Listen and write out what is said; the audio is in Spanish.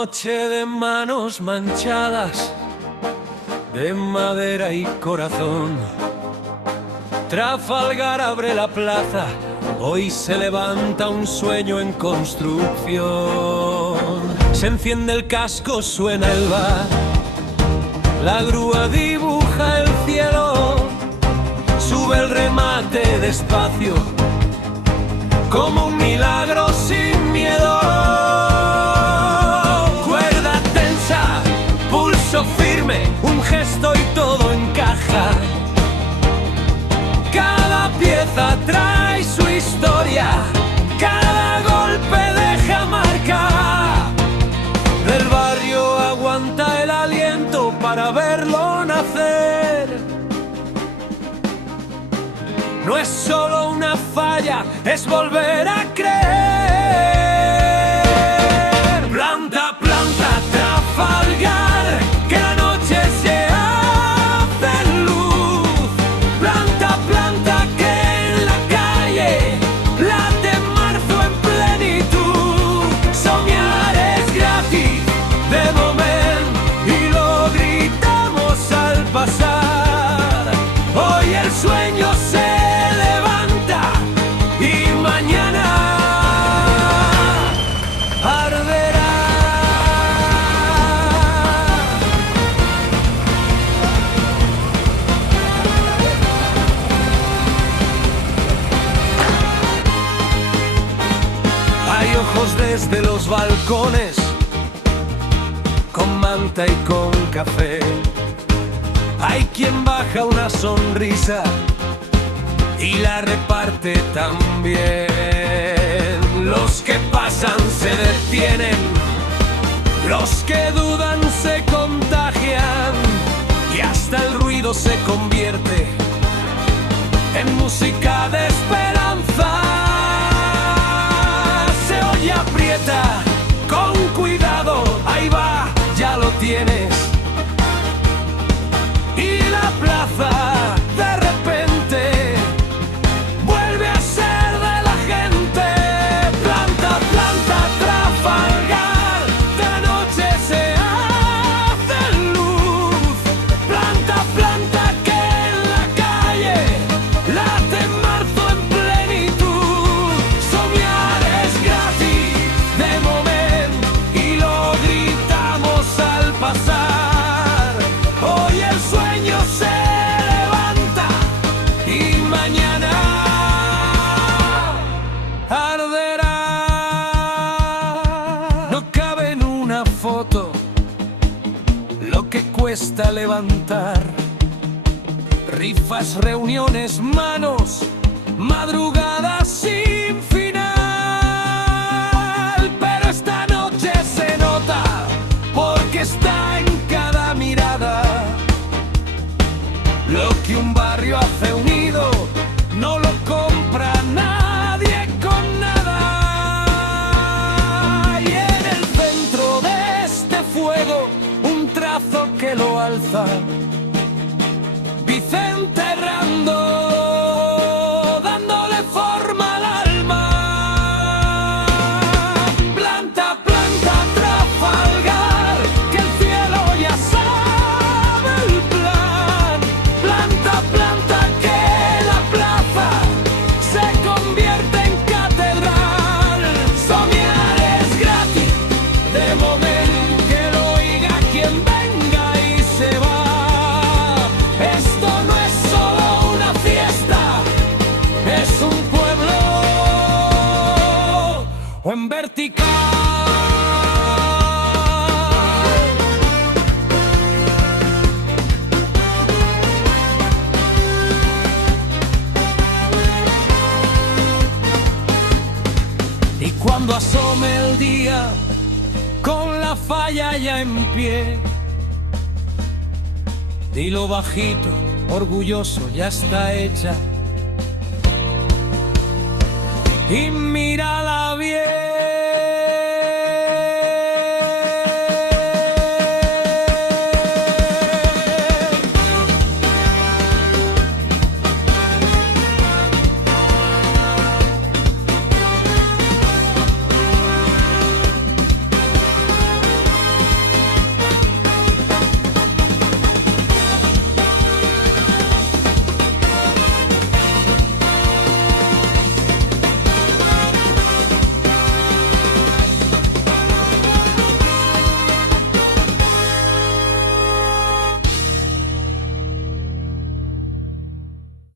Noche de manos manchadas, de madera y corazón. Trafalgar abre la plaza, hoy se levanta un sueño en construcción. Se enciende el casco, suena el bar, la grúa dibuja el cielo, sube el remate despacio, como un milagro sin miedo. Cuerda tensa, pulso firme, un gesto y todo encaja. Cada pieza trae su historia, cada golpe deja marca. Del barrio aguanta el aliento para verlo nacer. No es solo una falla, es volver a creer. Planta, planta, Trafalgar, que la noche se hace luz. Planta, planta, que en la calle late marzo en plenitud. Soñar es gratis de momento y lo gritamos al pasar. Hoy el sueño se desde los balcones, con manta y con café. Hay quien baja una sonrisa y la reparte también. Los que pasan se detienen, los que dudan se contagian, y hasta el ruido se convierte en música de esperanza. Y aprieta, con cuidado, ahí va, ya lo tienes. Y la plaza de repente vuelve a ser de la gente. Planta, planta, Trafalgar, de noche se hace luz. Planta, planta, que en la calle late marzo en plenitud. Soñar es gratis de momento y lo gritamos al pasar. Hoy el sueño se levanta y mañana arderá. No cabe en una foto lo que cuesta levantar. Rifas, reuniones, manos, madrugadas sin final. Pero esta noche se nota porque está en cada mirada. Lo que un barrio hace unido no lo compra nadie con nada. Y en el centro de este fuego, un trazo que lo alza, Vicente Rando, dándole forma al alma. Planta, planta, Trafalgar, que el cielo ya sabe el plan. Planta, planta, que la plaza se convierte en catedral. Soñar es gratis de momento, que lo oiga quien venga y se va. Esto no es solo una fiesta, es un pueblo o en vertical. Y cuando asome el día, con la falla ya en pie, dilo bajito, orgulloso, ya está hecha. Y mírala bien.